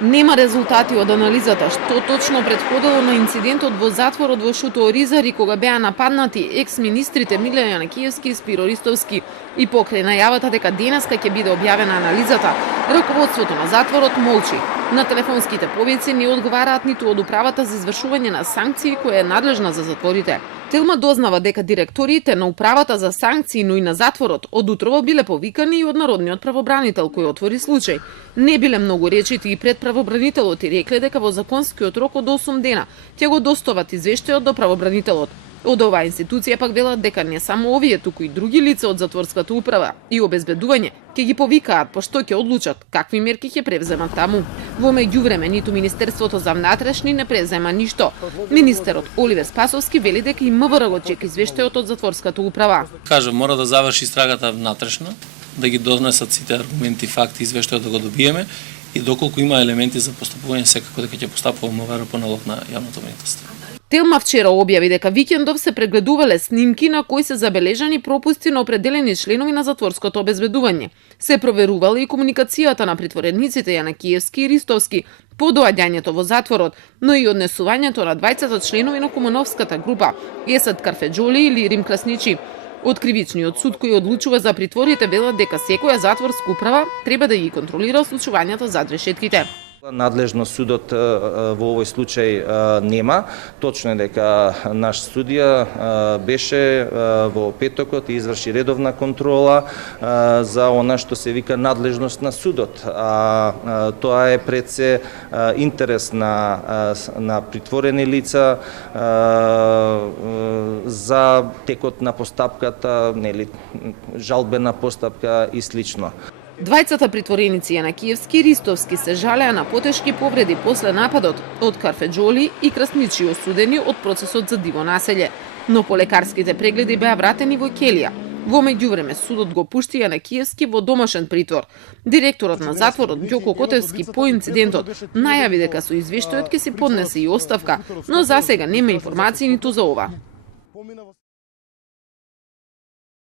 Нема резултати од анализата што точно претходело на инцидентот во затворот во Шуто Оризари кога беа нападнати екс-министрите Миле Јанакиевски и Спиро Ристовски и покрај најавата дека денеска ќе биде објавена анализата, раководството на затворот молчи. На телефонските повици не одговараат ниту од управата за извршување на санкции која е надлежна за затворите. Телма дознава дека директорите на управата за санкции, но и на затворот од утрово биле повикани и од народниот правобранител кој отвори случај. Не биле многу речити и пред правобранителот и рекле дека во законскиот рок од 8 дена ќе го достават извештајот до правобранителот. Од оваа институција пак велат дека не само овие, туку и други лица од затворската управа и обезбедување ќе ги повикаат по што ќе одлучат какви мерки ќе превземат таму. Во меѓувреме ниту Министерството за внатрешни не презема ништо. Министерот Оливер Спасовски вели дека и МВР го чека извештајот од затворската управа. Кажа, мора да заврши истрагата внатрешно, да ги донесат сите аргументи, факти, извештајот да го добиеме и доколку има елементи за постапување, секако дека ќе постапува МВР по налог на јавното обвинителство. Телма вчера објави дека викендов се прегледувале снимки на кои се забележани пропусти на определени членови на затворското обезбедување. Се проверувала и комуникацијата на притворениците Јанакиевски и Ристовски по доаѓањето во затворот, но и однесувањето на двајцата членови на Кумановската група, Есад Карфеџоли или Рим Красничи. Од кривичниот суд кој одлучува за притворите велат дека секоја затворска управа треба да ги контролира случувањата зад решетките. Надлежност судот во овој случај нема. Точно е дека наш судија беше во петокот и изврши редовна контрола за она што се вика надлежност на судот. Тоа е пред се интерес на притворени лица за текот на постапката, нели, жалбена постапка и слично. Двајцата притвореници Јанакиевски и Ристовски се жалеа на потешки повреди после нападот од Карфеџоли и Красничи осудени од процесот за диво населје, но по лекарските прегледи беа вратени во келија. Во меѓувреме судот го пушти Јанакиевски во домашен притвор. Директорот на затворот Ѓоко Котевски по инцидентот најави дека со извештајот ќе се поднесе и оставка, но засега нема информации ниту за ова.